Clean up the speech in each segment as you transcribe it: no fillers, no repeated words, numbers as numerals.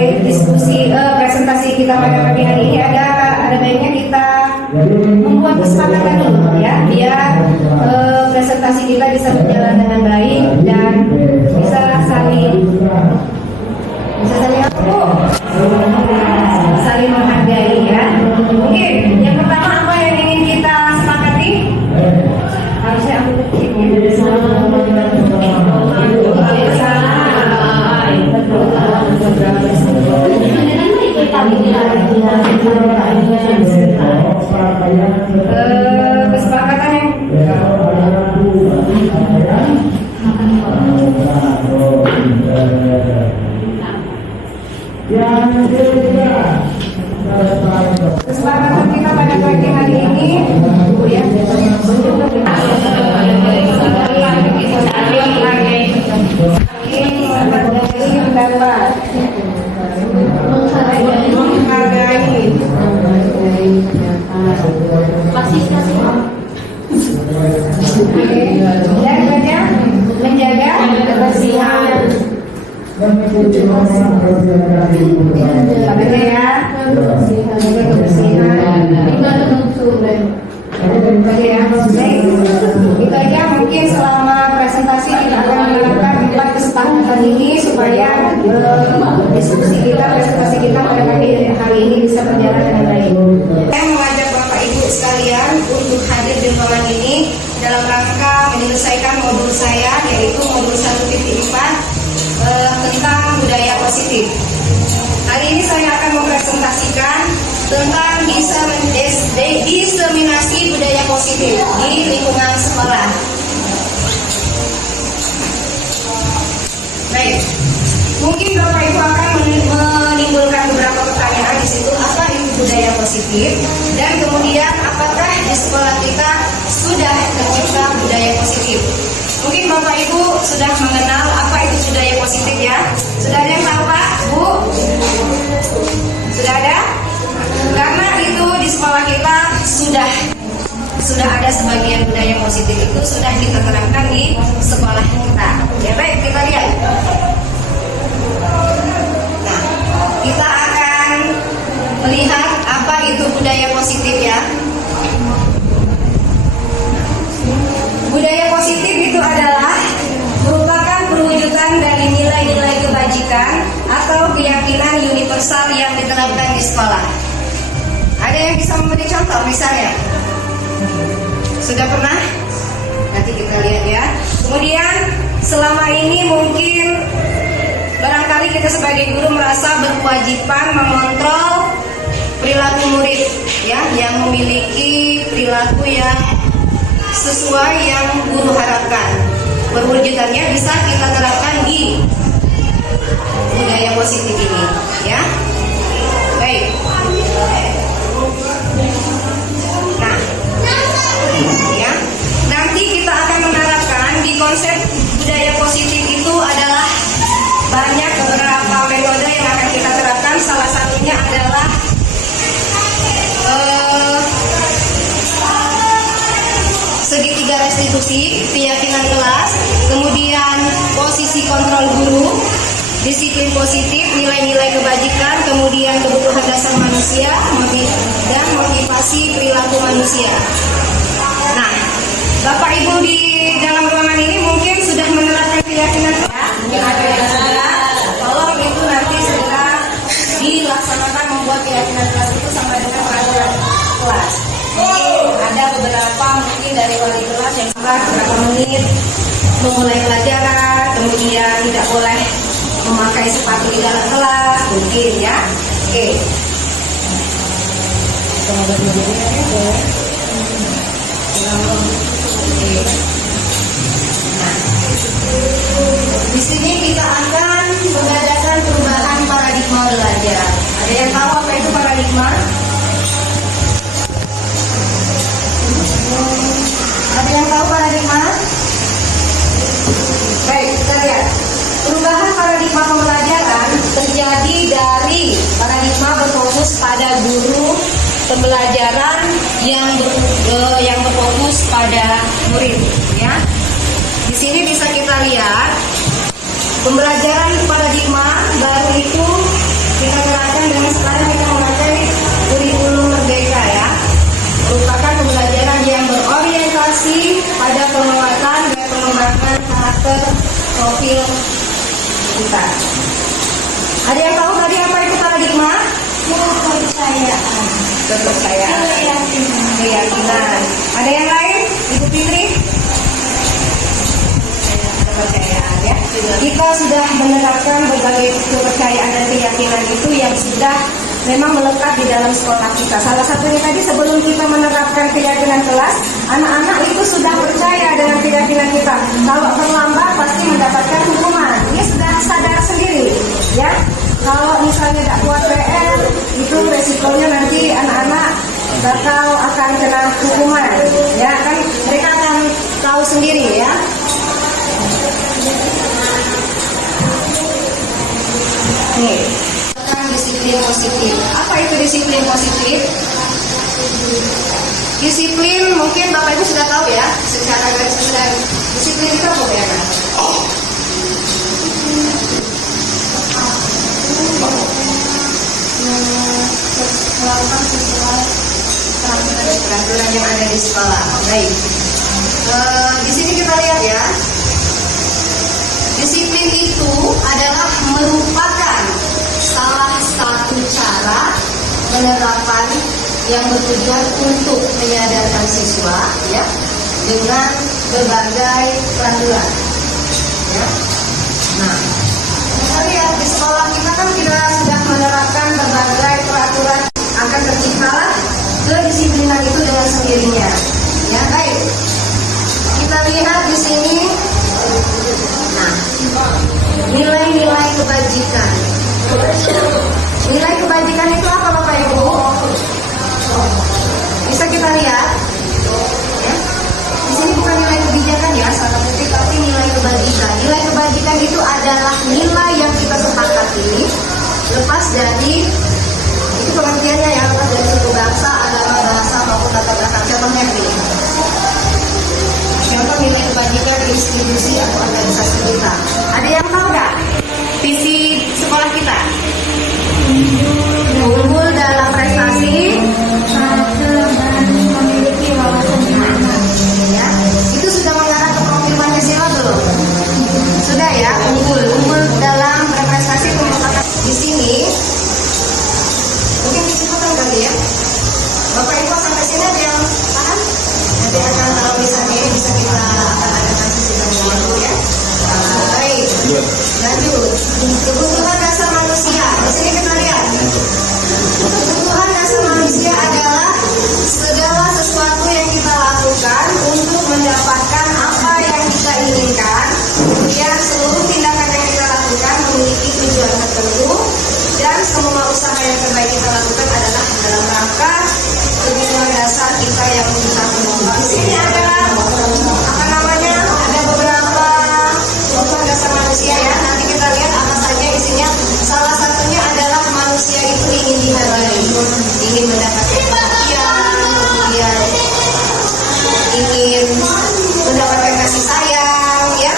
mulai diskusi presentasi kita pada pagi hari ini ada baiknya kita membuat kesepakatan dulu ya, biar presentasi kita bisa berjalan dengan baik dan bisa saling saling menghargai ya. Mungkin yang pertama apa yang ingin kita sepakati? Harusnya aku kesepakatan kesepakatan kita pada pagi hari ini ya. Menjaga kebersihan. Itu aja mungkin selama presentasi kita akan menerapkan 4 kesepakatan ini supaya diskusi kita, presentasi kita pada pagi hari ini bisa berjalan dengan baik. Saya mengajak Bapak Ibu sekalian untuk hadir di malam ini dalam rangka menyelesaikan modul saya, yaitu modul 1.4 tentang budaya positif. Hari ini saya akan mempresentasikan tentang diseminasi budaya positif di lingkungan sekolah. Baik, mungkin Bapak Ibu akan menimbulkan beberapa pertanyaan di situ, apa itu budaya positif, dan kemudian apakah di sekolah kita sudah tercipta budaya positif. Mungkin Bapak Ibu sudah mengenal apa itu budaya positif ya. Sudah ada yang tahu Pak, Bu? Sudah ada? Karena itu di sekolah kita sudah ada sebagian budaya positif itu sudah kita terapkan di sekolah kita. Ya baik, kita lihat. Nah, kita akan melihat apa itu budaya positif ya. Budaya positif itu adalah merupakan perwujudan dari nilai-nilai kebajikan atau keyakinan universal yang diterapkan di sekolah. Ada yang bisa memberi contoh misalnya? Sudah pernah? Nanti kita lihat ya. Kemudian selama ini mungkin barangkali kita sebagai guru merasa berkewajiban mengontrol perilaku murid ya, yang memiliki perilaku yang sesuai yang guru harapkan. Perwujudannya bisa kita terapkan di budaya positif ini ya. Baik. Nah, ya, nanti kita akan menerapkan di konsep budaya positif itu adalah banyak beberapa metode yang akan kita terapkan. Salah satunya adalah segitiga restitusi, keyakinan kelas, kemudian posisi kontrol guru, disiplin positif, nilai-nilai kebajikan, kemudian kebutuhan dasar manusia, dan motivasi perilaku manusia. Nah, Bapak Ibu di dalam ruangan ini mungkin sudah menerapkan keyakinan kelas. Mungkin ada yang sudah, tolong itu nanti segera dilaksanakan membuat keyakinan kelas itu sampai dengan peraturan kelas. Ada beberapa mungkin dari wali kelas yang berapa menit memulai pelajaran, kemudian tidak boleh memakai sepatu di dalam kelas, mungkin ya. Oke. Nah, di sini kita akan mengadakan perubahan paradigma belajar. Ada yang tahu apa itu paradigma? Ada yang tahu paradigma? Baik, kita lihat. Perubahan paradigma pembelajaran terjadi dari paradigma berfokus pada guru, pembelajaran yang berfokus pada murid. Ya, di sini bisa kita lihat pembelajaran paradigma baru itu kepercayaan, keyakinan. Ada yang lain, Ibu Fitri? Kepercayaan ya. Kita sudah menerapkan berbagai kepercayaan dan keyakinan itu yang sudah memang melekat di dalam sekolah kita. Salah satunya tadi sebelum kita menerapkan keyakinan kelas, anak-anak itu sudah percaya dengan keyakinan kita. Kalau terlambat pasti mendapatkan hukuman. Dia sudah sadar sendiri, ya. Kalau misalnya tidak buat PR, itu resikonya nanti anak-anak akan kena hukuman, ya kan? Mereka akan tahu sendiri, ya. Nih, disiplin positif. Apa itu disiplin positif? Disiplin mungkin Bapak Ibu sudah tahu ya, secara garis besar. Disiplin itu apa ya? Melakukan peraturan yang ada di sekolah. Baik. Di sini kita lihat ya. Disiplin itu adalah merupakan salah satu cara penerapan yang bertujuan untuk menyadarkan siswa ya dengan berbagai peraturan. Ya. Nah, kita lihat di sekolah kita kan kita sudah menerapkan berbagai peraturan akan tercipta kedisiplinan itu dengan sendirinya. Ya, baik. Kita lihat di sini. Nah, nilai-nilai kebajikan. Nilai kebajikan itu apa Bapak Ibu? Bisa kita lihat. Ya. Di sini bukan nilai kebijakan ya, salah kutip, tapi nilai kebajikan. Nilai kebajikan itu adalah nilai yang kita sepakati lepas dari itu pengertiannya ya, lepas dari suku bangsa, agama, bahasa maupun latar belakang. Contohnya ini. Contoh nilai kebajikan institusi atau organisasi kita. Ada yang tahu nggak visi sekolah kita? Unggul dalam prestasi, memiliki wawasan ya. Itu sudah mengarah ke profil Pancasila belum? Sudah ya, unggul dalam berprestasi merupakan di sini. Mungkin disebutkan kali ya. Bapak Ibu sampai sini ada yang paham? Nanti akan kalau misalnya bisa kita akan ada nanti kita mengulang ya. Baik, lanjut. Kebutuhan dasar manusia. Di sini kita lihat. Kebutuhan dasar manusia adalah segala sesuatu yang kita lakukan untuk mendapatkan apa yang kita inginkan. Kemudian seluruh tindakan yang kita lakukan memiliki tujuan tertentu dan semua usaha yang terbaik kita lakukan adalah dalam rangka kebutuhan dasar kita yang kita penuhi. Di sini ada apa namanya? Ada beberapa kebutuhan dasar manusia ya. Nanti kita lihat apa saja isinya. Salah satunya adalah manusia itu ingin dihargai, ingin mendapatkan perhatian, kemudian ingin mendapatkan kasih sayang, ya.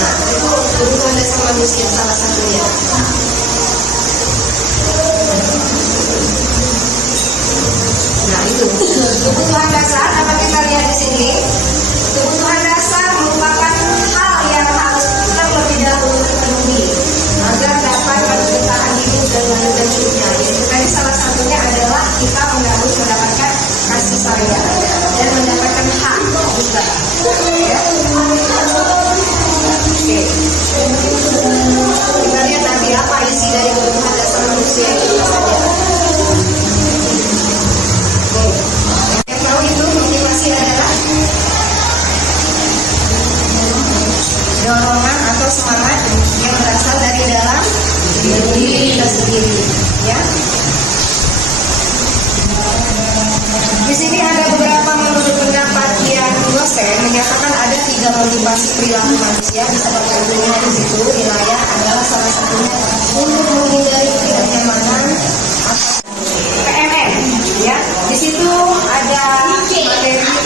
Nah, itu kebutuhan dasar manusia salah satunya. Nah, itu kebutuhan dasar dapat kita lihat di sini. Kebutuhan dasar merupakan hal yang harus terlebih dahulu terpenuhi agar dapat bertahan hidup dan melanjutkan hidupnya. Yaitu tadi salah satunya adalah kita harus mendapatkan kasih sayang dan mendapatkan hak juga. Ya. Oke. Kita lihat nanti apa isi dari kebutuhan dasar manusia itu saja. Yang tahu itu motivasi adalah dorongan atau semangat yang berasal dari dalam diri kita sendiri, ya. Di sini ada beberapa menurut pendapat yang dosen menyatakan ada 3 motivasi perilaku manusia. Bisa Bapak Ibu lihat di situ. Wilayah adalah salah satunya untuk menghindari ketidaknyamanan PMN, ya. Di situ ada materi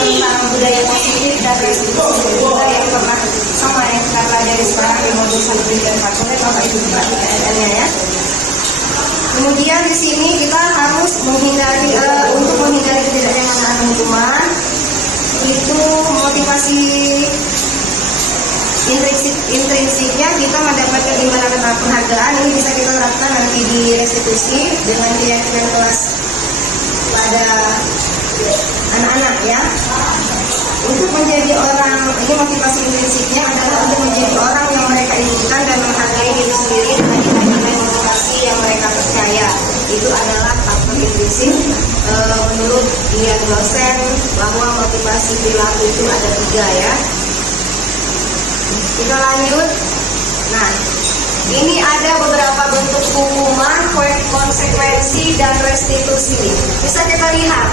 tentang budaya positif dan restitusi kita yang pernah sama yang kita pelajari sekarang di modul 1 dan 4. Bapak Ibu buka di PNN-nya ya. Kemudian di sini kita harus menghindari untuk menghindari ketidaknyamanan lingkungan. Itu motivasi intrinsiknya kita mendapatkan imbalan penghargaan. Ini bisa kita lakukan nanti di restitusi dengan keyakinan kelas kepada anak-anak ya. Untuk menjadi orang, ini motivasi intrinsiknya adalah untuk menjadi orang yang mereka inginkan dan menghargai diri sendiri dengan nilai-nilai motivasi yang mereka percaya. Itu adalah faktor intrinsik. Menurut dia dosen bahwa motivasi perilaku itu ada 3 ya. Kita lanjut. Nah, ini ada beberapa bentuk hukuman, konsekuensi, dan restitusi. Bisa kita lihat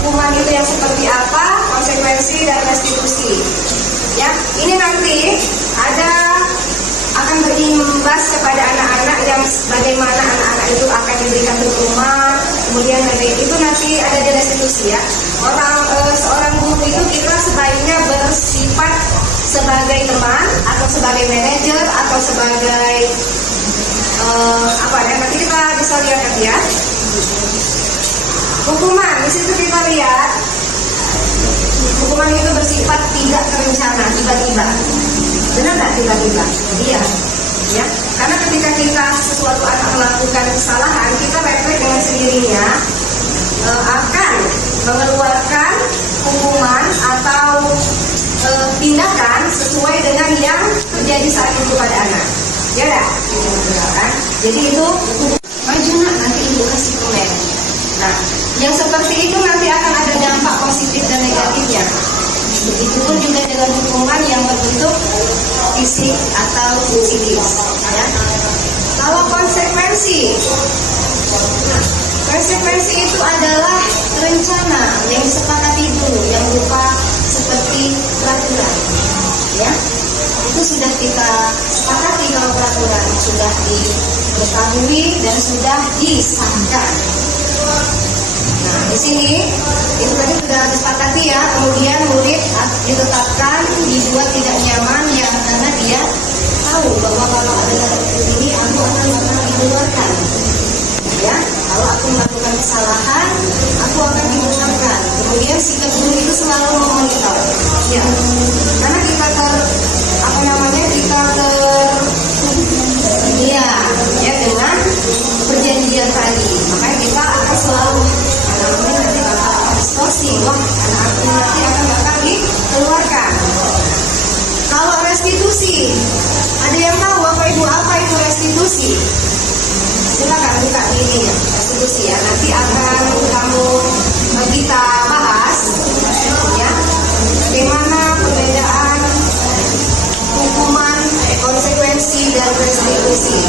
hukuman itu yang seperti apa, konsekuensi, dan restitusi. Ya, ini nanti akan berimbas kepada anak-anak yang bagaimana anak-anak itu akan diberikan hukuman, kemudian itu nanti ada di restitusi ya. Seorang guru itu kita sebaiknya bersifat sebagai teman atau sebagai manajer atau sebagai nanti kita bisa lihat ya. Hukuman di situ kita lihat hukuman itu bersifat tidak terencana, tiba-tiba. Benar nggak tiba-tiba? Iya, ya. Karena ketika kita sesuatu anak melakukan kesalahan, kita refleks dengan sendirinya akan mengeluarkan hukuman atau tindakan sesuai dengan yang terjadi saat itu pada anak. Ya dah, kan? Jadi itu maju nak, nanti ibu kasih komen. Nah, yang seperti itu nanti akan ada dampak positif dan negatifnya. Begitupun juga dengan hukuman yang berbentuk fisik atau psikis. Ya. Kalau konsekuensi itu adalah rencana yang disepakati dulu, yang berupa seperti peraturan. Ya, itu sudah kita sepakati kalau peraturan sudah diketahui dan sudah disahkan. Nah, di sini itu tadi sudah disepakati ya. Kemudian murid ditetapkan dibuat tidak nyaman ya, karena dia tahu bahwa kalau ada ini aku akan dikeluarkan. Ya, kalau aku melakukan kesalahan, aku akan dikeluarkan. Kemudian sikap guru itu selalu memonitor. Ya, karena kita dengan perjanjian tadi, makanya kita akan selalu nanti bakal distorsi, wah anak-anak nanti akan bakal dikeluarkan. Kalau restitusi, ada yang tahu Bapak Ibu apa itu restitusi? Silakan buka ini ya, restitusi ya. Nanti akan kita bahas ya bagaimana perbedaan hukuman, konsekuensi, dan restitusi.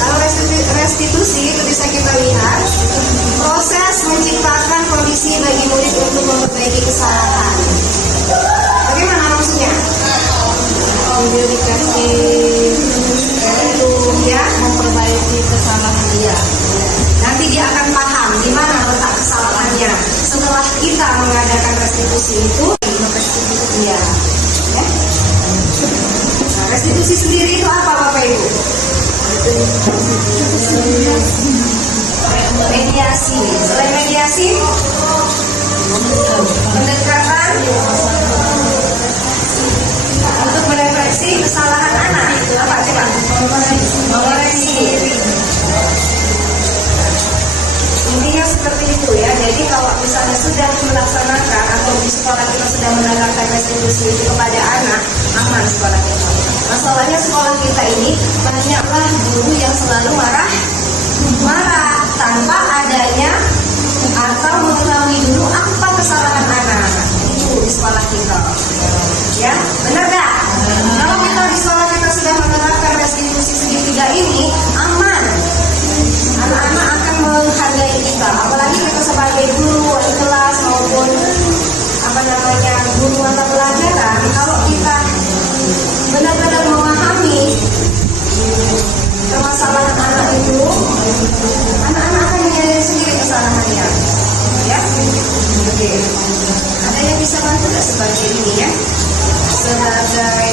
Kalau restitusi itu bisa kita lihat proses menciptakan kondisi bagi murid untuk memperbaiki kesalahan. Bagaimana maksudnya? Dia dikasih untuk ya memperbaiki kesalahan dia. Nanti dia akan paham di mana letak kesalahannya. Setelah kita mengadakan restitusi itu, dia. Ya. Nah, restitusi sendiri itu apa Bapak Ibu? Mediasi. Selain mediasi, pendekatan untuk merefleksi kesalahan anak. Itu apa coba? Mengoreksi. Intinya seperti itu ya. Jadi kalau misalnya sudah melaksanakan atau di sekolah kita sudah menerapkan restitusi itu kepada anak, aman sekolah kita. Masalahnya sekolah kita ini banyaklah guru yang selalu marah tanpa adanya atau mengetahui dulu apa kesalahan anak. Itu di sekolah kita. Ya, benar gak? Kalau kita di sekolah kita sudah menerapkan restitusi segitiga ini, aman. Anak-anak akan menghargai kita, apalagi kita sebagai guru wali kelas maupun guru mata pelajaran. Kalau kita benar-benar memahami permasalahan anak itu, anak-anak akan menyadari sendiri kesalahannya. Ya, oke. Ada yang bisa bantu nggak sebagai ini ya? Sebagai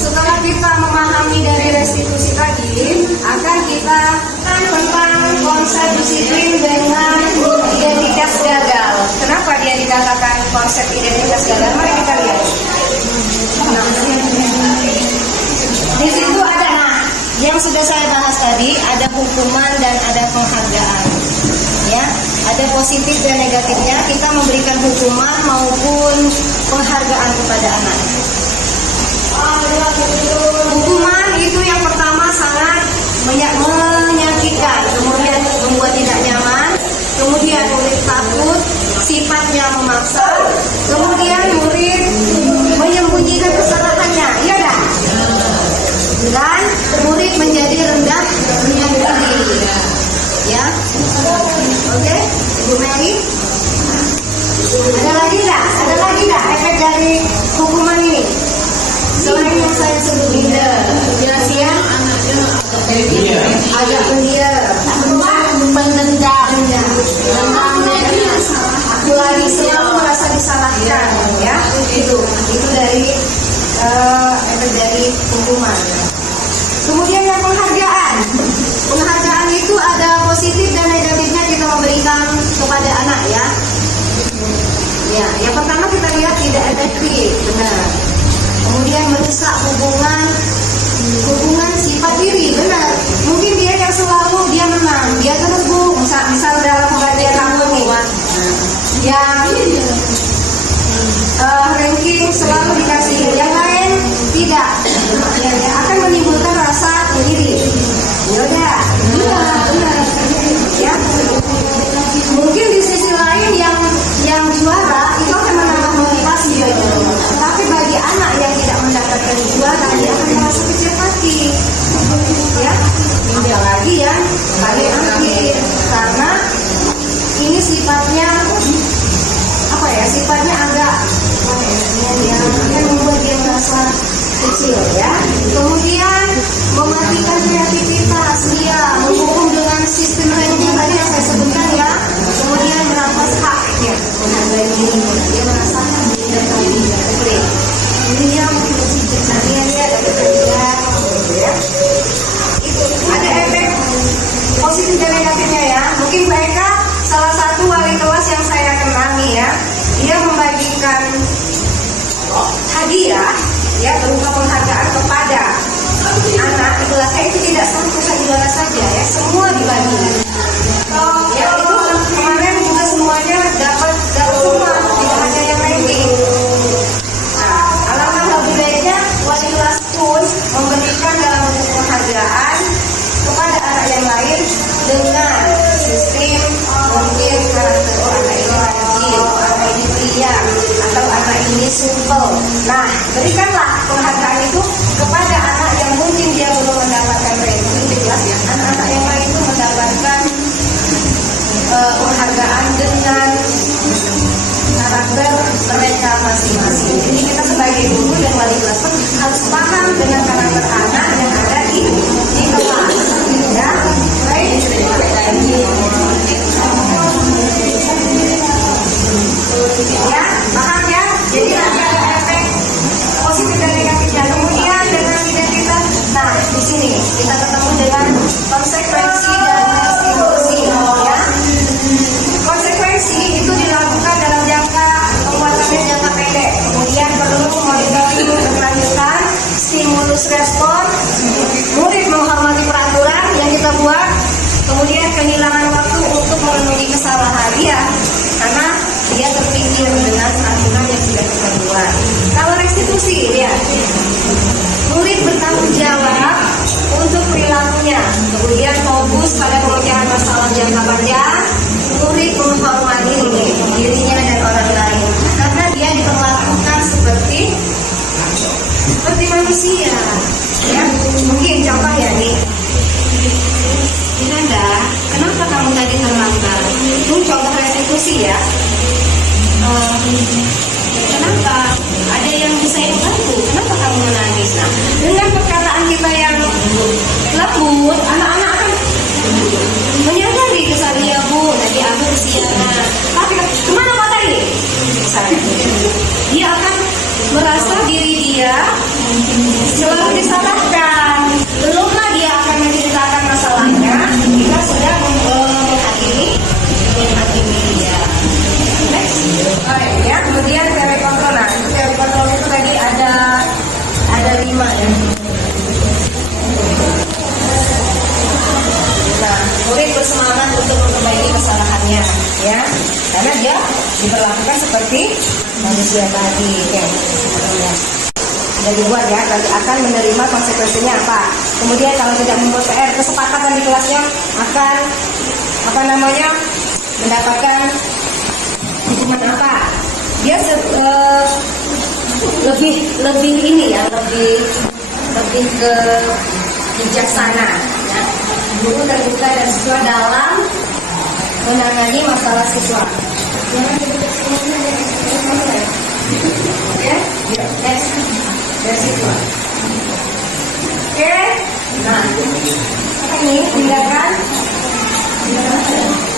setelah kita memahami dari restitusi tadi, akan kita tentang konsep disiplin dengan identitas gagal. Kenapa dia dikatakan konsep identitas gagal? Mari kita lihat. Nah, di situ ada yang sudah saya bahas tadi, ada hukuman dan ada penghargaan. Ya, ada positif dan negatifnya. Kita memberikan hukuman maupun penghargaan kepada anak. Hukuman itu yang pertama sangat menyakitkan, kemudian membuat tidak nyaman, kemudian murid takut, sifatnya memaksa, kemudian murid menyembunyikan kesalahannya, iya dah. Dan murid menjadi rendah diri. Ya, oke, Ibu Mary. Ada lagi nggak efek dari hukuman ini? Selain yang saya sebut ini, ya, agak pendiam, menendam, lagi selalu merasa disalahkan, ya, itu dari efek dari hukuman. Kemudian yang penghargaan itu ada positif dan negatifnya kita memberikan kepada anak, ya. Ya, yang pertama kita lihat tidak efektif, benar. Kemudian merusak hubungan sifat diri, benar. Mungkin dia yang selalu dia menang, dia terus bu, misal dalam pembagian rambut nih, yang ranking selalu dikasih, yang lain tidak, ya, akan menimbulkan rasa iri. Benar. Ya. Mungkin di sisi lain yang juara itu akan menambah motivasi, tapi bagi anak yang tidak mendapatkan juara dia akan merasa kecil hati, ya. Tidak lagi yang paling akhir, karena ini sifatnya apa ya? Sifatnya agak yang membuat dia merasa kecil, ya. Kemudian mematikan kreativitas dia, menghukum dengan sistem ranking tadi yang saya sebutkan, ya. Kemudian merampas haknya, menghargai dirinya, dia merasa tidak terpilih. Ini yang dia ya. Itu ada efek positif dan negatifnya, ya. Mungkin mereka salah satu wali kelas yang saya kenali, ya, dia membagikan hadiah, ya, berupa penghargaan kepada anak di kelasnya. Itu tidak satu juara saja, ya, semua dibagi. Ya, itu kemarin juga semuanya dapat semua, tidak hanya yang ranking. Nah, alangkah lebih baiknya wali kelas pun memberikan dalam bentuk penghargaan kepada anak yang lain dengan sistem mungkin karakter anak ini rajin, anak ini pria, atau anak ini supel. Nah, berikanlah penghargaan itu kepada anak yang mungkin dia belum mendapatkan ranking di kelas, ya. Anak-anak yang lain itu mendapatkan penghargaan dengan karakter mereka masing-masing. Jadi kita sebagai guru dan wali kelas pun harus paham dengan karakter anak yang ada di kelas, ya. Baik. Ya, paham, ya. Jadi nanti ada efek positif dan negatifnya. Kemudian dengan identitas, nah di sini kita ketemu dengan konsekuensi dan restitusi, ya. Konsekuensi itu dilakukan dalam penguatannya jangka pendek. Kemudian perlu monitoring berkelanjutan, stimulus respon, murid menghormati peraturan yang kita buat, kemudian kehilangan waktu untuk memenuhi kesalahan dia karena dia terpikir dengan aturan yang sudah kita buat. Kalau restitusi, ya, murid bertanggung jawab untuk perilakunya, kemudian fokus pada pemecahan masalah jangka panjang. Murid menghormati dirinya dan orang lain karena dia diperlakukan seperti manusia, ya. Mungkin contoh, ya, nih, Nanda, kenapa kamu tadi terlambat? Itu contoh restitusi, ya. Kenapa? Ada yang bisa ibu bantu? Kenapa kamu menangis? Nah, dengan perkataan kita yang lembut, anak-anak akan menyadari kesalahan dia, Bu. Tadi aku kesiangan. Tapi kemana Pak tadi? Misalnya, dia akan merasa diri dia selalu disalahkan. Belumlah dia akan menceritakan masalahnya, kita sudah menghakimi dia. Next. Ya, kemudian teori kontrol. Nah, teori kontrol itu tadi ada 5, ya. seperti manusia tadi. Oke, sudah dibuat ya, nanti akan menerima konsekuensinya apa. Kemudian kalau tidak membuat PR, kesepakatan di kelasnya akan mendapatkan hukuman apa. Dia lebih ini ya, lebih ke bijaksana ya. Guru terbuka dan siswa dalam menangani masalah siswa. Jangan ya, dari siswa. Oke, nah ini tindakan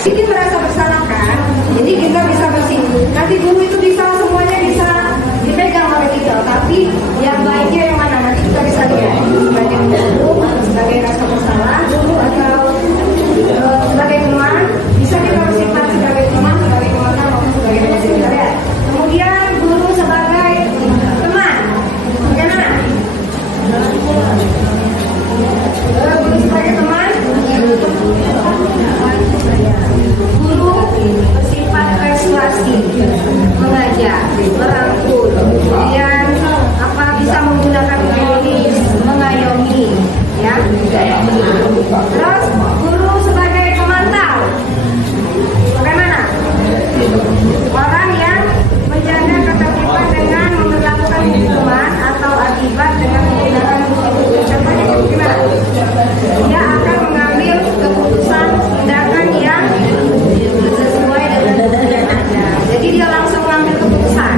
ini merasa bersalah kan, jadi kita bisa bersinggung. Nanti guru itu bisa semuanya bisa dipegang oleh kita, tapi yang baiknya yang mana nanti kita bisa lihat sebagai guru, sebagai rasa bersalah guru atau sebagai teman bisa kita bersifat sebagai teman, sebagai komandan maupun sebagai manajer ya. Kemudian guru sebagai teman, bagaimana? Guru sebagai teman, guru bersifat persuasi, mengajak, merangkul, kemudian bisa menggunakan teori, mengayomi, ya. Terus guru sebagai pemantau, bagaimana? Orang yang menjaga ketertiban dengan memperlakukan hukuman atau akibat dengan menggunakan hukuman. Contohnya gimana? Dia akan mengambil keputusan tindakan yang sesuai dengan yang ada. Jadi dia langsung mengambil keputusan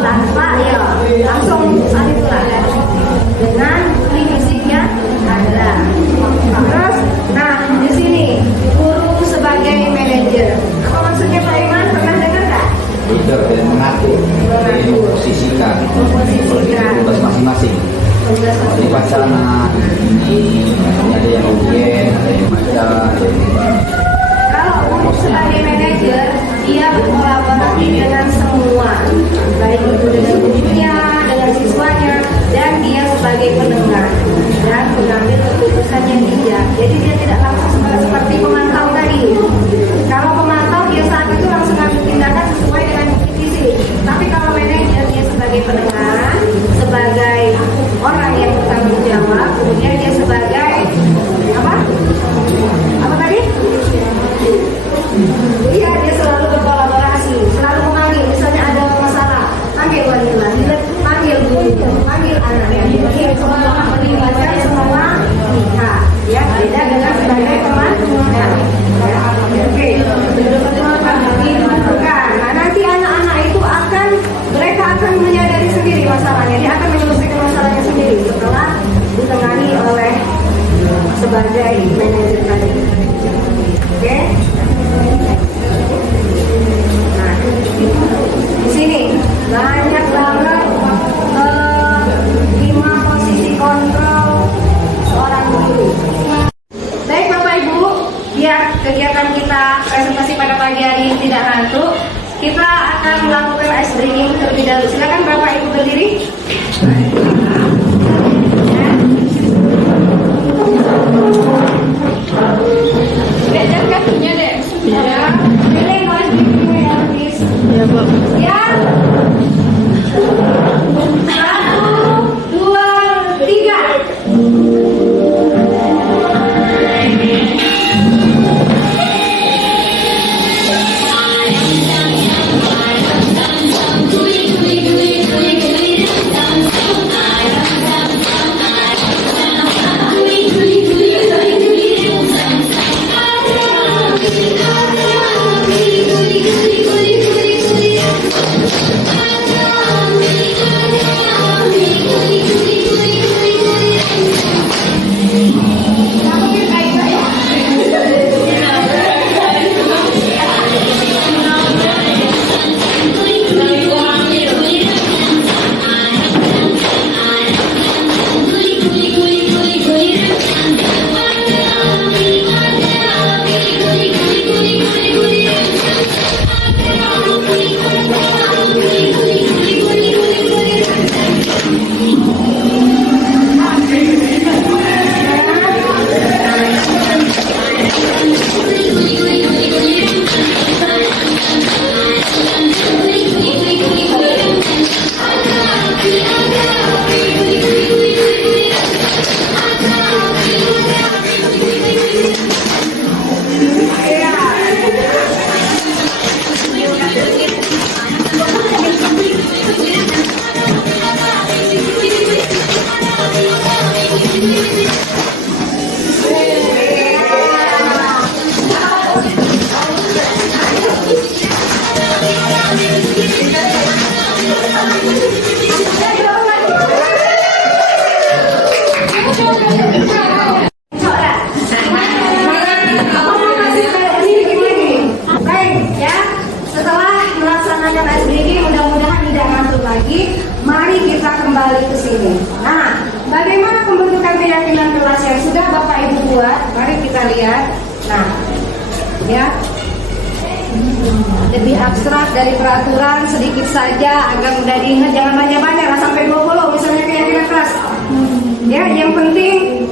tanpa ya langsung saat itulah dengan bukti fisiknya ada. Terus, nah di sini guru sebagai manajer. Apa maksudnya Pak Iman? Pernah dengar nggak? Leader dan mengatur, memposisikan tugas masing-masing. Di wacana ini ada yang ujian, ada yang baca, ada yang kalau guru sebagai manajer, dia berkolaborasi dengan semua, baik itu dengan gurunya, dengan siswanya, dan dia sebagai pendengar dan mengambil keputusan yang bijak. Jadi dia tidak langsung seperti pemantau tadi. Kalau pemantau dia saat itu langsung ambil tindakan sesuai dengan bukti fisik. Tapi kalau manajer dia sebagai pendengar, sebagai orang yang bertanggung jawab, kemudian dia sebagai apa? Apa tadi? Iya, dia selalu berkolaborasi, selalu memanggil. Misalnya ada masalah, panggil wali kelas, panggil guru, panggil anak. Jadi semua melibatkan semua pihak. Ya, beda dengan sebagai teman. Ya. Oke. Nah, nanti anak-anak itu mereka akan menyadari sendiri masalahnya. Dia akan menyelesaikan masalahnya sendiri setelah ditangani oleh sebagai manajer tadi. Oke. Nah, di sini banyak banget 5 posisi kontrol seorang guru. Baik Bapak Ibu, biar kegiatan kita presentasi pada pagi hari ini tidak ngantuk, kita akan melakukan ice breaking terlebih dahulu. Silakan Bapak Ibu berdiri. Belajar kakinya deh. Ya, pilih ice breaking ya, please. Ya, Bu. Ya. 1, 2, 3. Baik, ya. Setelah melaksanakan SBG, mudah-mudahan tidak masuk lagi. Mari kita kembali ke sini. Nah, bagaimana pembentukan keyakinan kelas yang sudah Bapak Ibu buat? Mari kita lihat. Nah, ya. Lebih abstrak dari peraturan, sedikit saja agar mudah diingat, jangan banyak-banyak lah sampai 20 misalnya keyakinan kelas. Ya, yang penting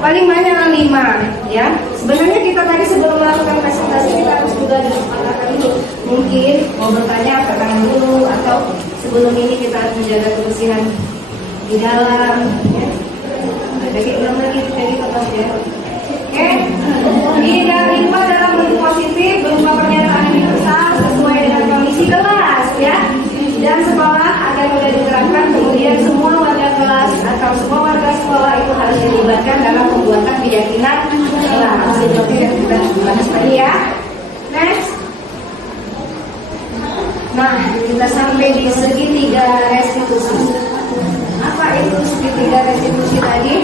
paling banyak 5 ya. Sebenarnya kita tadi sebelum melakukan presentasi kita harus juga disepakati dulu. Mungkin mau bertanya tentang dulu atau sebelum ini kita harus menjaga kebersihan di dalam ya. Jadi ulang lagi dari atas ya. Oke. Tidak lupa dalam bentuk positif berupa pernyataan universal sesuai dengan kondisi kelas ya dan sekolah agar mudah diterapkan. Kemudian semua warga kelas atau semua warga sekolah itu harus dilibatkan dalam pembuatan keyakinan kelas. Seperti yang kita bahas tadi ya. Next. Nah, kita sampai di segitiga restitusi. Apa itu segitiga restitusi tadi?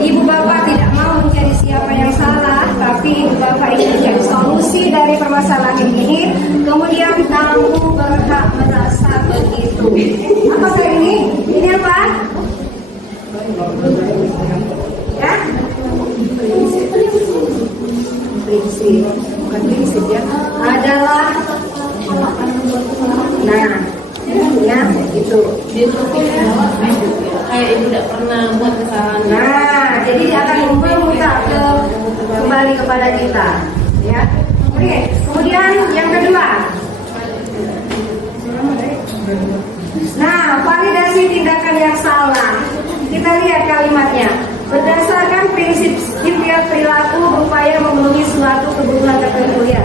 Ibu bapak tidak mau mencari siapa yang salah, tapi ibu bapak ingin mencari solusi dari permasalahan ini. Kemudian kamu berhak merasa begitu. Apakah ini? Ini apa? Ya? Prinsip, bukan prinsip ya. Adalah, nah, ya itu. Kayak ibu tidak pernah buat kesalahan. Nah, jadi dia akan meminta kembali kepada kita, ya. Oke, kemudian yang kedua. Nah, validasi tindakan yang salah. Kita lihat kalimatnya. Berdasarkan prinsip setiap perilaku berupaya memenuhi suatu kebutuhan tertentu ya.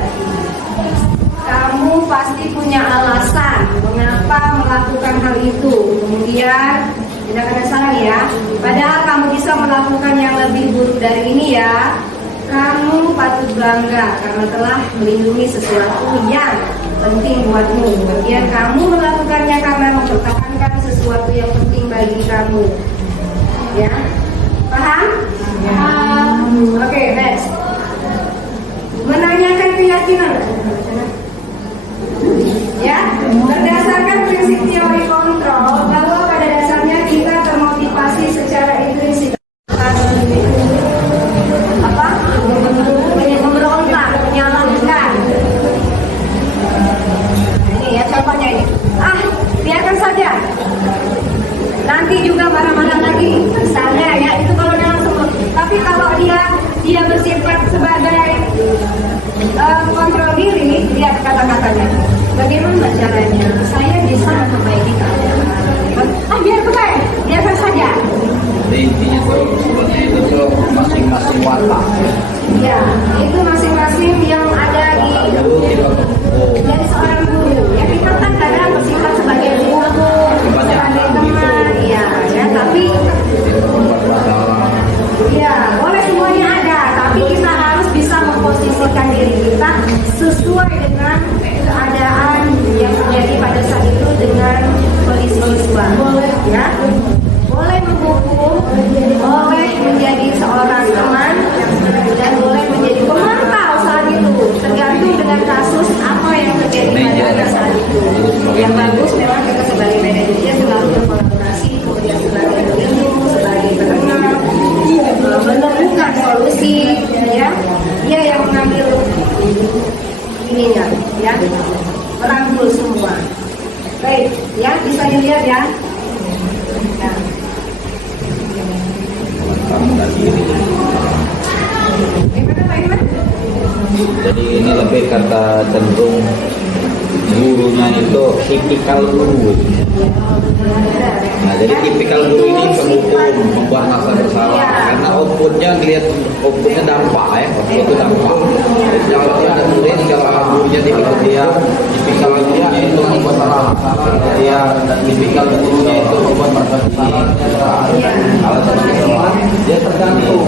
Kamu pasti punya alasan mengapa melakukan hal itu. Kemudian tidak ada salah ya. Padahal kamu bisa melakukan yang lebih buruk dari ini ya. Kamu patut bangga karena telah melindungi sesuatu yang penting buatmu. Kemudian kamu melakukannya karena mempertahankan sesuatu yang penting bagi kamu. Ya, paham? Oke, next. Menanyakan keyakinan. Ya, berdasarkan prinsip teori kontrol bahwa pada dasarnya kita termotivasi secara intrinsik. Apa? Memberontak, menyalahkan. Ini ya contohnya ini. Biarkan saja. Nanti juga marah-marah lagi. Misalnya ya itu kalau dalam semua. Tapi kalau dia bersifat sebagai kontrol diri, lihat kata-katanya. Bagaimana caranya? Saya bisa memperbaiki keadaan. Biarkan saja. Jadi intinya sebenarnya itu tuh masing-masing watak. Ya, itu masing-masing yang ada di dari seorang guru. Ya kita kan kadang bersifat sebagai guru, sebagai teman, ya. Tapi ya boleh semuanya ada, tapi kita harus bisa memposisikan diri kita sesuai dengan keadaan yang terjadi pada saat itu dengan kondisi siswa. Ya, boleh menghukum, boleh menjadi seorang teman, dan boleh menjadi pemantau saat itu. Tergantung dengan kasus apa yang terjadi pada saat itu. Yang bagus memang kita sebagai manajer selalu berkolaborasi, kemudian sebagai pelindung, sebagai penengah, menemukan solusi, ya. Dia yang mengambil ininya, ya, merangkul semua. Baik, ya bisa dilihat ya. Nah. Gimana Pak Iman? Jadi ini lebih kata cenderung gurunya itu tipikal guru. Nah, jadi tipikal guru ini penghukum, membuat rasa bersalah. Karena outputnya dilihat outputnya dampak ya, output itu dampak. Jadi kalau dia ada murid, kalau gurunya tipikal gurunya itu membuat dia tipikal gurunya itu membuat rasa bersalah. Kalau sebagai teman, dia tergantung.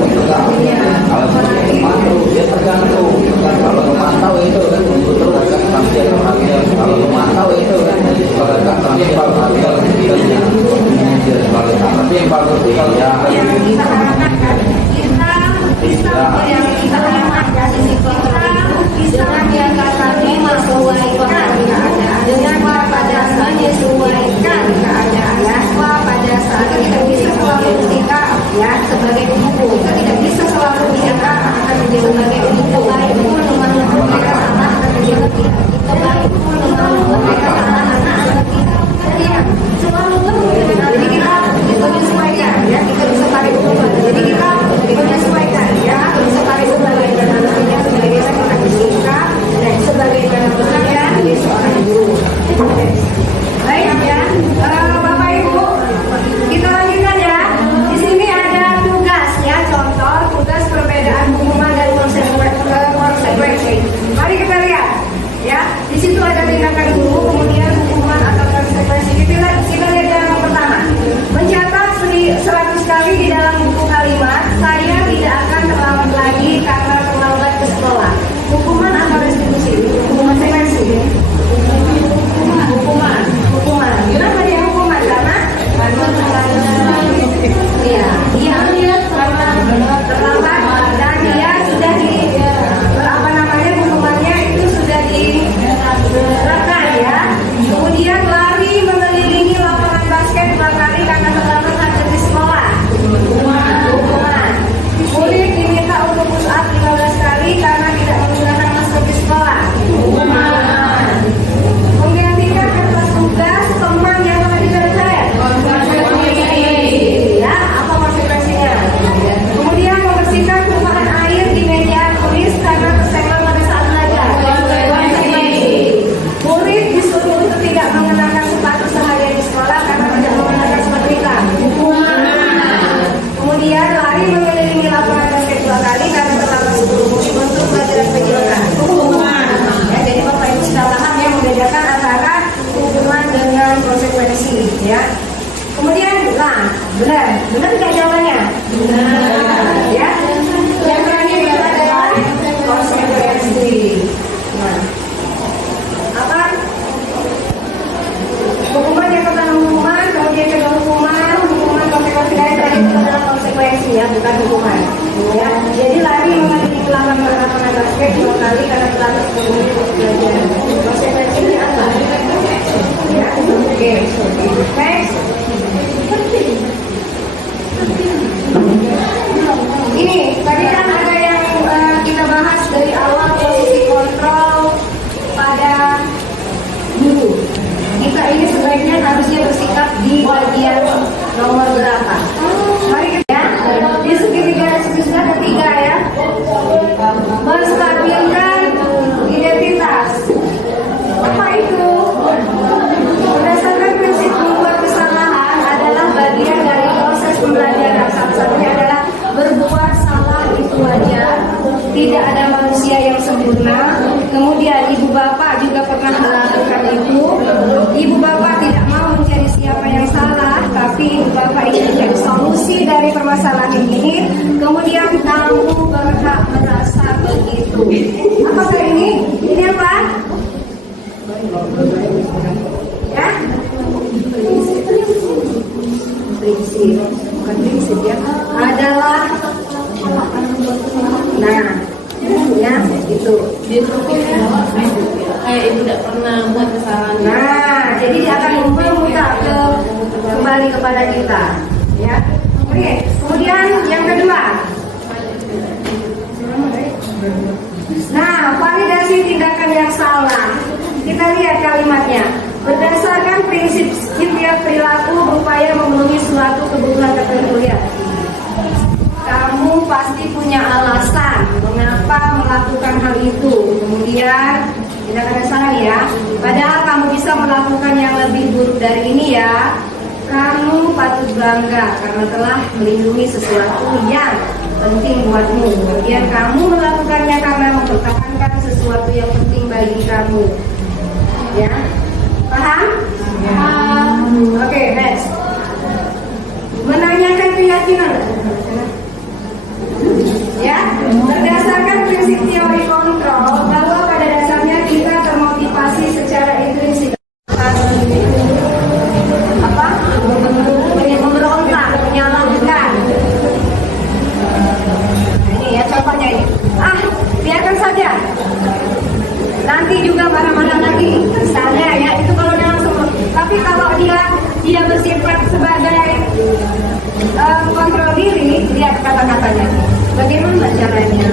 Kalau sebagai pemantau, dia tergantung. Kalau memantau itu kan terus sanksi atau hal. Kalau tindakan guru, kemudian hukuman atau konsekuensi. Kita lihat yang pertama. Mencatat 100 kali di dalam buku kalimat, saya tidak akan terlambat lagi karena terlambat ke sekolah. Hukuman atau restitusi? Konsekuensi. Hukuman. Kenapa dia hukuman? Karena karena terlambat dan dia sudah hukumannya itu sudah diterapkan ya. Kemudian lari mengelilingi lapangan basket 2 kali karena terlambat sampai di sekolah. Hukuman. Murid diminta untuk push up 15 kali karena tidak menggunakan masker di sekolah. Hukuman. Menggantikan kertas tugas teman yang telah dicoret. Ya, apa konsekuensinya? Kemudian membersihkan tumpahan air di meja tulis karena tersenggol pada saat belajar. Murid disuruh untuk tidak mengenakan sepatu seharian di sekolah karena tidak mengenakan sepatu hitam. Kemudian lari mengelilingi lapangan basket 2 kali karena terlambat 10 menit untuk pelajaran penjelasan. Ya, jadi Bapak Ibu sudah paham ya membedakan antara hukuman dengan konsekuensi ya. Kemudian, benar tidak jawabannya? Benar. Ya, yang terakhir itu adalah konsekuensi. Nah, apa? Hukuman yang pertama hukuman, kemudian kedua hukuman konsekuensi dari terakhir itu adalah konsekuensi ya, bukan hukuman. Ya, jadi lari mengelilingi lapangan basket 2 kali karena terlambat 10 menit untuk belajar. Konsekuensinya apa? Ya, oke. Next. Ini tadi kan ada yang kita bahas dari awal posisi kontrol pada guru. Kita ini sebaiknya harusnya bersikap di bagian nomor berapa? Mari kita di segitiga restitusi ketiga ya. Menstabilkan identitas. Apa itu? Berdasarkan prinsip membuat kesalahan adalah bagian dari proses pembelajaran. Salah satunya adalah berbuat salah itu wajar. Tidak ada manusia yang sempurna. Kemudian ibu bapak juga pernah melakukan itu. Ibu bapak tidak mau mencari siapa yang salah, tapi ibu bapak ingin mencari solusi dari permasalahan ini. Kemudian kamu berhak merasa begitu. Apakah ini? Ini apa? Ya? Prinsip. Bukan prinsip ya. Adalah ya itu. Kayak ibu tidak pernah buat kesalahan. Nah, jadi dia akan memutar kembali kepada kita, ya. Oke, kemudian yang kedua. Nah, validasi tindakan yang salah. Kita lihat kalimatnya. Berdasarkan prinsip setiap perilaku berupaya memenuhi suatu kebutuhan tertentu ya. Kamu pasti punya alasan mengapa melakukan hal itu. Kemudian tindakan yang salah ya. Padahal kamu bisa melakukan yang lebih buruk dari ini ya. Kamu patut bangga karena telah melindungi sesuatu yang penting buatmu. Kemudian kamu melakukannya karena mempertahankan sesuatu yang penting bagi kamu. Ya, paham? Oke, next. Menanyakan keyakinan. Ya, berdasarkan prinsip teori kontrol bahwa pada dasarnya kita termotivasi secara intrinsik. Apa? Memberontak, menyalahkan. Ini ya contohnya ini. Biarkan saja. Nanti juga marah-marah lagi. Misalnya ya, itu kalau dalam semua. Tapi kalau dia bersifat sebagai kontrol diri, lihat kata-katanya. Bagaimana caranya?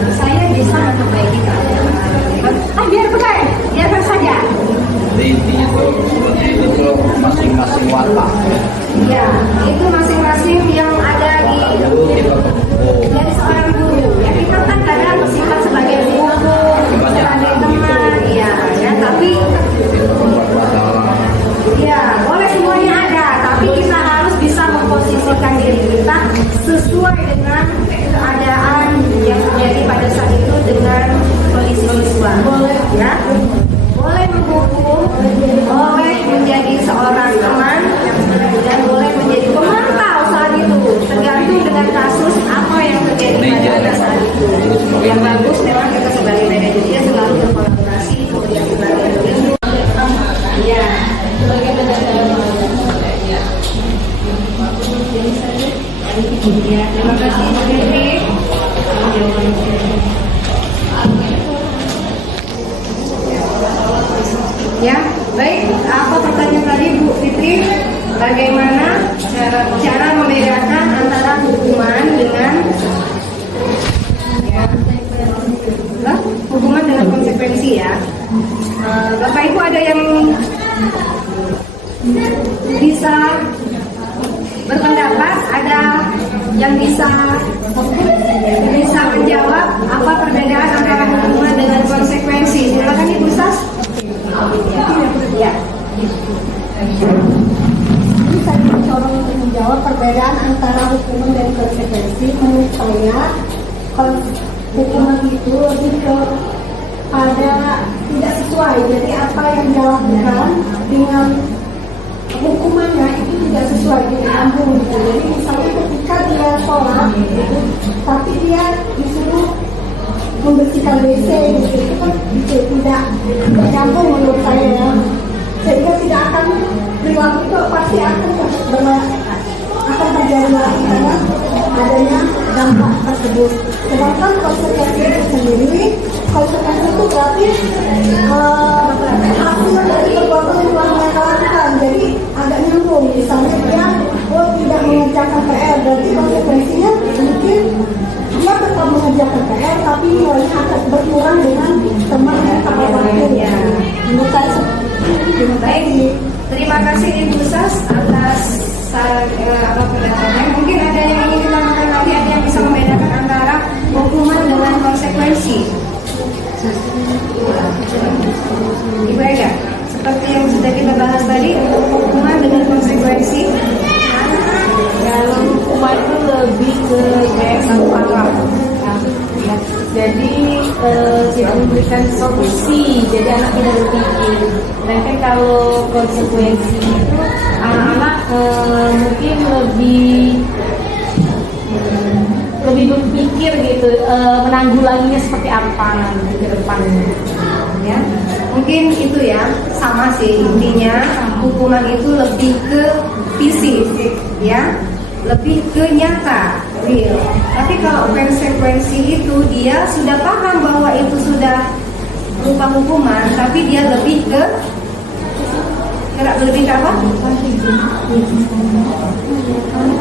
Ya, baik. Apa pertanyaan tadi Bu Fitri? Bagaimana cara membedakan antara hukuman dengan hukuman dengan konsekuensi ya? Bapak Ibu ada yang bisa berpendapat, ada yang bisa menjawab apa perbedaan antara hukuman dengan konsekuensi? Silakan Ibu Sas. Ya. Jadi saya mencoba untuk menjawab perbedaan antara hukuman dan konsekuensi. Menurut saya, hukuman itu lebih pada tidak sesuai. Jadi apa yang dia lakukan dengan hukumannya itu tidak sesuai dengan hukum. Jadi misalnya ketika dia sholat, tapi dia disuruh membersihkan WC, itu kan tidak nyambung menurut saya ya. Sehingga tidak akan perilaku itu pasti akan terjadi lagi karena adanya dampak tersebut. Sedangkan konsekuensi itu sendiri, konsekuensi itu berarti hasil dari perbuatan yang telah mereka lakukan. Jadi agak nyambung. Misalnya dia tidak mengerjakan PR, berarti konsekuensinya mungkin dia tetap mengerjakan PR, tapi nilainya akan berkurang dengan teman yang tak waktu. Menurut saya Baik, terima kasih Ibu Sas atas pendapatnya. Mungkin ada yang ingin ditambahkan lagi, ada yang bisa membedakan antara hukuman dengan konsekuensi. Ibu Ega, seperti yang sudah kita bahas tadi, hukuman dengan konsekuensi. Kalau hukuman itu lebih ke kayak satu arah. Jadi tidak memberikan solusi, jadi anak tidak berpikir. Sedangkan kalau konsekuensi itu anak-anak mungkin lebih berpikir gitu, menanggulanginya seperti apa nanti ke depannya. Ya, mungkin itu ya, sama sih intinya. Hukuman itu lebih ke fisik, ya, lebih ke nyata, real. Tapi kalau konsekuensi itu dia sudah paham bahwa itu sudah berupa hukuman, tapi dia lebih ke apa?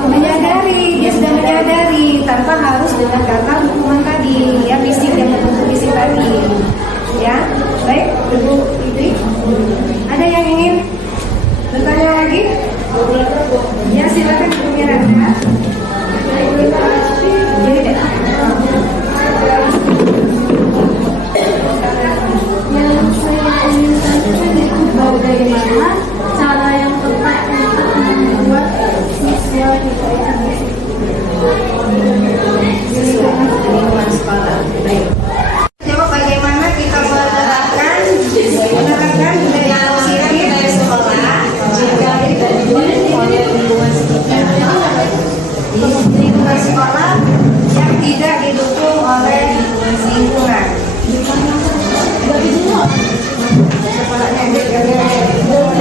Menyadari, dia sudah menyadari tanpa harus dengan kata hukuman tadi, ya, fisik yang bentuk fisik tadi. Ya, baik, Ibu Fitri. Ada yang ingin bertanya lagi? Ya, silakan Ibu Miranda. yang saya ingin tanyakan itu bagaimana cara yang tepat untuk membuat siswa kita itu Lingkungan sekolah. Baik. Coba bagaimana kita menerapkan budaya positif dari sekolah juga di lingkungan sekolah yang tidak didukung oleh lingkungan.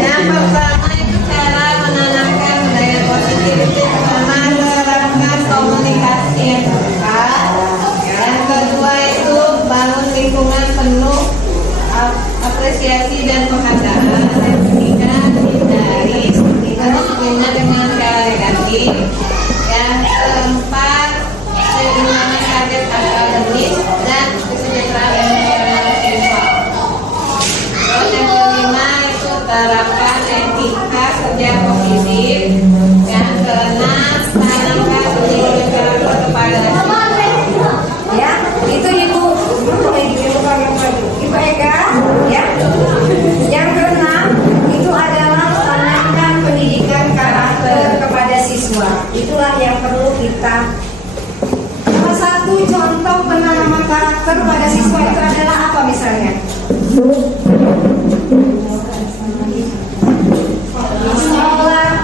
Yang pertama itu cara menanamkan budaya positif itu pertama menerapkan komunikasi yang tepat. Yang kedua itu bangun lingkungan penuh apresiasi dan penghargaan. Yang ketiga hindari disipliner dengan cara negatif. Yang keempat keseimbangan target akademis dan kesejahteraan emosional siswa. Terus yang kelima itu terapkan etika kerja positif. Yang keenam tanamkan nilai karakter kepada siswa. Ya, itu Ibu Ega, ya. Yang keenam itu adalah tanamkan pendidikan karakter kepada siswa. Itulah yang perlu kita. Salah satu contoh penanaman karakter pada siswa itu adalah apa misalnya? Sholat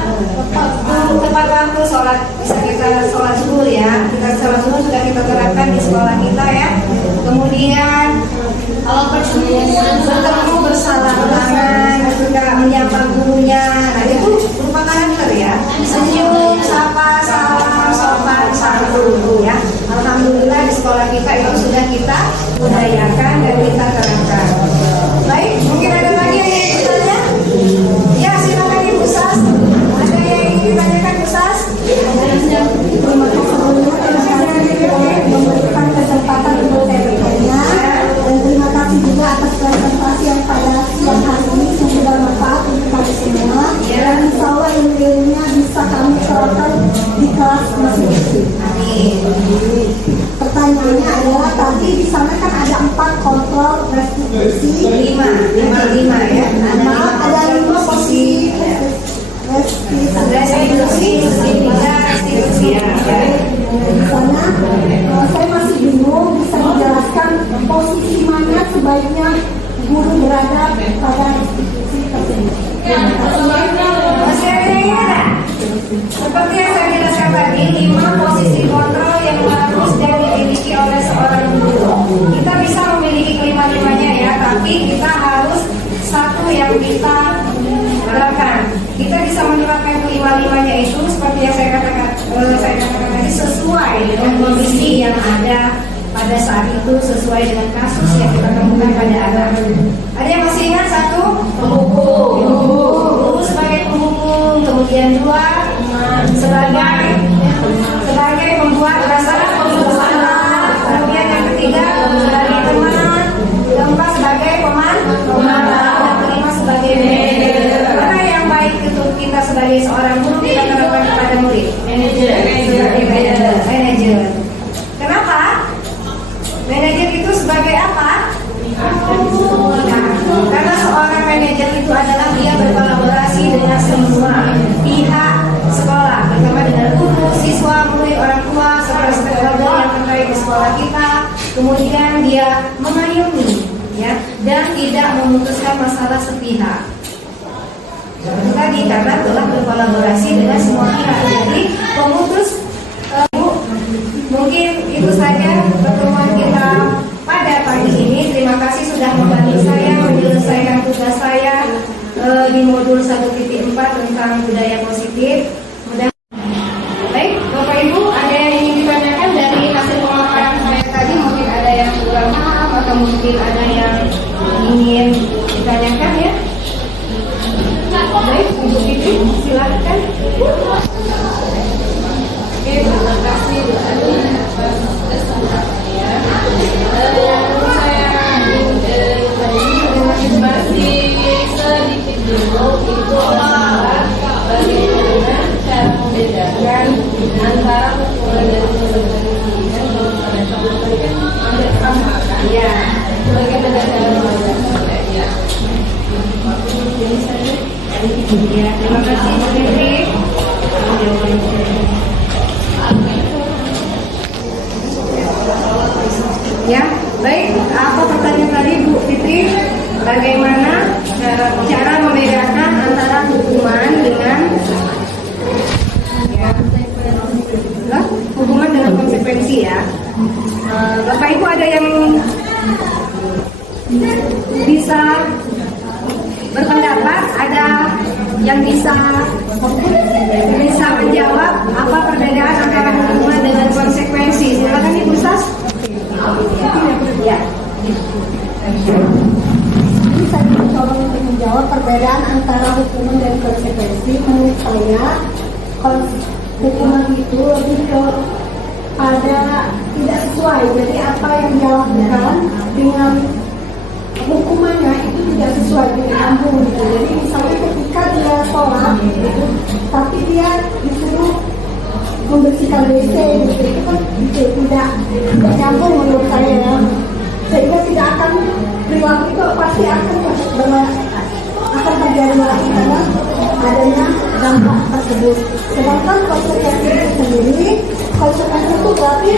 tepat waktu, sholat bisa kita sholat subuh ya. Kita sholat subuh sudah kita terapkan di sekolah kita ya. Kemudian kalau bertemu bersalaman tangan, juga menyapa gurunya. Nah itu berupa karakter ya. Senyum, sapa, salam, sopan, santun ya. Alhamdulillah di sekolah kita itu sudah kita budayakan dan kita terapkan. Baik, mungkin ada lagi yang ingin kita kontrol restitusi. lima ya. Ada 5 posisi restitusi. Restitusi ya. Di sana saya masih bingung, bisa dijelaskan posisi mana sebaiknya guru berada pada restitusi tersebut. Masih ada yang ada? Seperti yang saya jelaskan tadi, 5 posisi kontrol yang harus dan dimiliki oleh seorang guru. Kita bisa memiliki kelima-limanya ya, tapi kita harus satu yang kita terapkan. Kita bisa menerapkan kelima-limanya itu seperti yang saya katakan tadi, sesuai dengan kondisi yang ada pada saat itu, sesuai dengan kasus yang kita temukan pada anak. Ada yang masih ingat? 1, guru sebagai penghukum, kemudian 2 sebagai pembuat dasar keputusan, kemudian yang ketiga sebagai teman, keempat sebagai pemantau, dan kelima sebagai manajer. Mana yang baik untuk kita sebagai seorang guru kita terapkan kepada murid? Manajer. Kenapa? Manajer itu sebagai apa? Karena seorang manajer itu adalah dia berkolaborasi dengan semua pihak sekolah, terutama dengan guru, siswa, murid, orang tua, serta stakeholder yang terkait di sekolah kita. Kemudian dia mengayomi, ya, dan tidak memutuskan masalah sepihak. Itu tadi karena telah berkolaborasi dengan semua pihak. Jadi pemutus, mungkin itu saja pertemuan kita pada pagi ini. Terima kasih sudah membantu saya menyelesaikan tugas saya di modul 1.4 tentang budaya positif. Baik, Bapak Ibu, ada yang ingin ditanyakan dari hasil pemaparan saya tadi? Mungkin ada yang kurang paham atau mungkin ada yang ingin ditanyakan ya? Baik, Ibu Fitri, silakan. Oke, terima kasih Bu Ani atas kesampaiannya. Masih sedikit dulu itu adalah bagaimana cara membedakan antara hukuman dan konsekuensi. Dan kalau pada contoh tadi kan hampir sama kan? Ya. Bagaimana cara membedakan? Ya. Ya, terima kasih Bu Fitri. Ya, baik. Apa pertanyaan tadi Bu Fitri? Bagaimana cara membedakan antara hukuman dengan hukuman dengan konsekuensi ya? Bapak Ibu ada yang bisa berpendapat, ada yang bisa menjawab apa perbedaan antara hukuman dengan konsekuensi? Silakan Ibu Sas. Ya. Jadi saya mencoba untuk menjawab perbedaan antara hukuman dan konsekuensi. Menurut saya, hukuman itu lebih pada tidak sesuai. Jadi apa yang dia lakukan dengan hukumannya itu tidak sesuai dengan kampung gitu. Jadi misalnya ketika dia sholat gitu, tapi dia disuruh membersihkan WC gitu, itu kan tidak nyambung menurut saya ya. Sehingga tidak akan perilaku itu pasti akan terjadi lagi karena adanya dampak tersebut. Sedangkan konsekuensi itu sendiri, konsekuensi itu berarti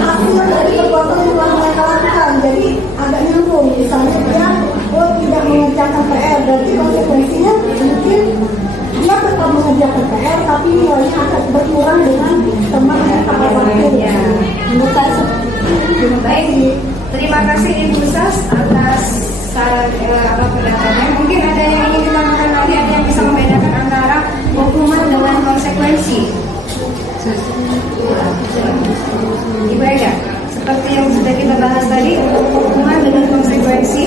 hasil dari perbuatan yang telah mereka lakukan. Jadi agak nyambung. Misalnya dia tidak mengerjakan PR, berarti konsekuensinya mungkin dia tetap mengerjakan PR, tapi nilainya akan berkurang dengan teman yang tepat waktu. Menurut saya Baik, terima kasih Ibu Sas atas pendapatnya. Mungkin ada yang ingin ditanyakan lagi, ada yang bisa membedakan antara hukuman dengan konsekuensi. Ibu Ega, seperti yang sudah kita bahas tadi, untuk hukuman dengan konsekuensi.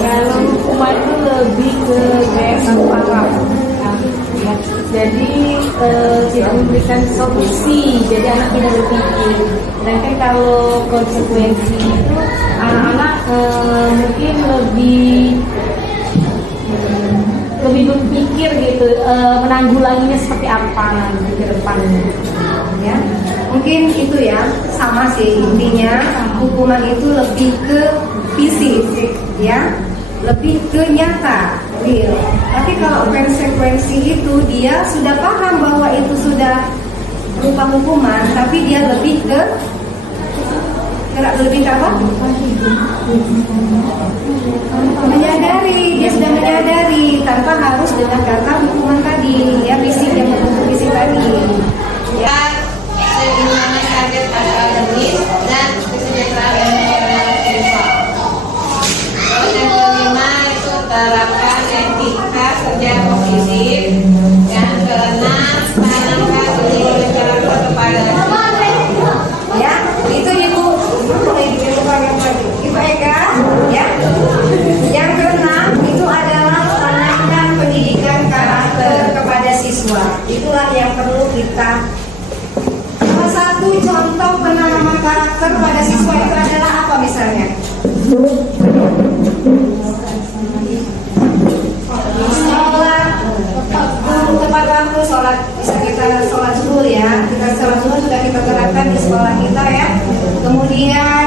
Kalau hukuman itu lebih ke kayak satu arah. Jadi tidak memberikan solusi, jadi anak tidak berpikir. Sedangkan kalau konsekuensi itu anak-anak mungkin lebih berpikir gitu, menanggulanginya seperti apa nanti ke depannya. Ya, Mungkin itu ya, sama sih intinya hukuman itu lebih ke fisik ya, lebih ke nyata, real. Tapi kalau konsekuensi itu dia sudah paham bahwa itu sudah berupa hukuman, tapi dia lebih ke apa? Menyadari, dia sudah menyadari tanpa harus dengan kata hukuman tadi, ya fisik yang membentuk fisik tadi. Ya. Seimbangkan target akademis dan kesejahteraan orang siswa. Terus yang kelima itu terapkan etika kerja positif. Yang keenam tanamkan nilai karakter kepada Ya, itu Ibu Eka, ya. Yang keenam itu adalah tanamkan pendidikan karakter kepada siswa. Itulah yang perlu kita. Salah satu contoh penanaman karakter pada siswa itu adalah apa misalnya? Sholat tepat waktu, sholat bisa kita sholat zuhur ya. Kita sholat zuhur sudah kita terapkan di sekolah kita ya. Kemudian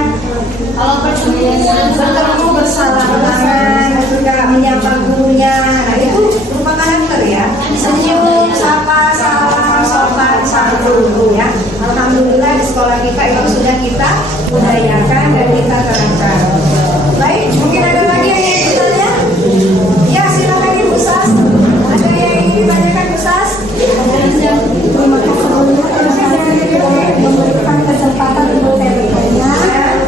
kalau bertemu bersalaman, juga menyapa gurunya, nah itu berupa karakter ya. Senyum, sapa, salam, sopan, santun ya. Alhamdulillah di sekolah kita itu sudah kita budayakan dan kita terapkan. Baik, mungkin ada lagi yang ingin bertanya? Ya, silakan Ibu Sas. Ada yang ingin ditanyakan Bu Sas? Terima kasih memberikan kesempatan untuk bertanya,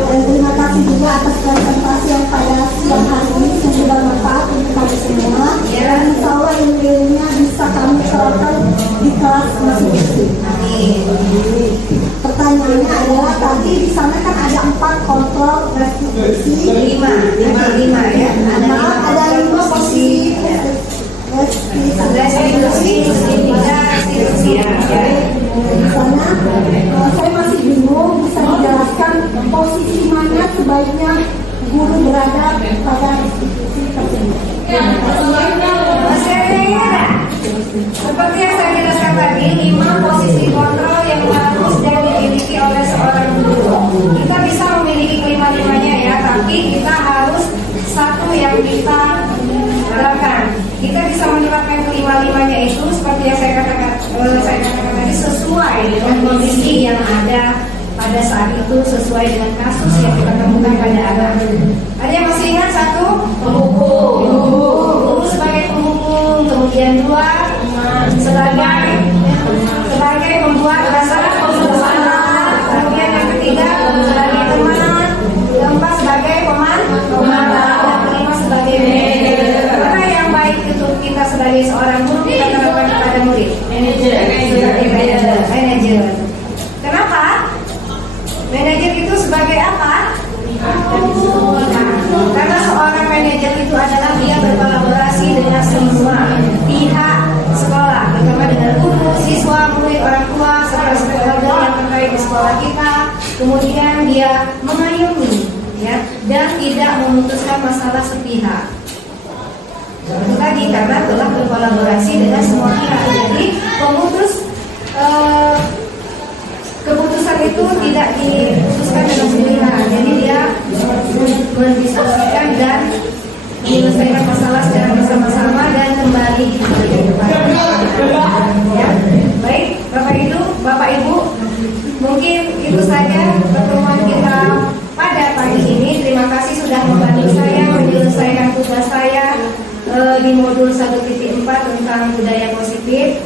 dan terima kasih juga atas presentasi yang pada siang hari ini sungguh bermanfaat untuk kami semua. Dan insya Allah ilmunya bisa kami terapkan di kelas masing-masing. Pertanyaannya adalah tadi di sana kan ada 4 kontrol restitusi, 5 ya. ada 5 posisi restitusi ya. Di sana saya masih bingung, bisa dijelaskan posisi mana sebaiknya guru berada pada institusi tersebut. Masih ada yang ingat? Seperti yang saya jelaskan tadi, 5 posisi kontrol yang harus dan dimiliki oleh seorang guru. Kita bisa memiliki kelima-limanya ya, tapi kita harus satu yang kita terapkan. Kita bisa menerapkan kelima-limanya itu seperti yang saya katakan tadi, sesuai dengan kondisi yang ada pada saat itu, sesuai dengan kasus yang kita temukan pada anak. Ada yang masih ingat? 1, penghukum. Guru sebagai penghukum, kemudian 2 sebagai pembuat rasa kebersamaan, kemudian yang ketiga sebagai teman, keempat sebagai pemarah, dan kelima sebagai manajer. Mana yang baik untuk kita sebagai seorang guru kita terapkan kepada murid? Sebagai manajer. Kenapa? Manajer itu sebagai apa? Karena seorang manajer itu adalah dia berkolaborasi dengan semua pihak sekolah, terutama dengan guru, siswa, murid, orang tua, serta stakeholder yang terkait di sekolah kita. Kemudian dia mengayomi, ya, dan tidak memutuskan masalah sepihak. Itu tadi karena telah berkolaborasi dengan semua pihak. Jadi pemutus keputusan itu tidak diputuskan dengan sendirian. Jadi dia mendiskusikan dan menyelesaikan masalah secara bersama-sama dan kembali ya. Baik, Bapak Ibu, mungkin itu saja pertemuan kita pada pagi ini. Terima kasih sudah membantu saya menyelesaikan tugas saya di modul 1.4 tentang budaya positif.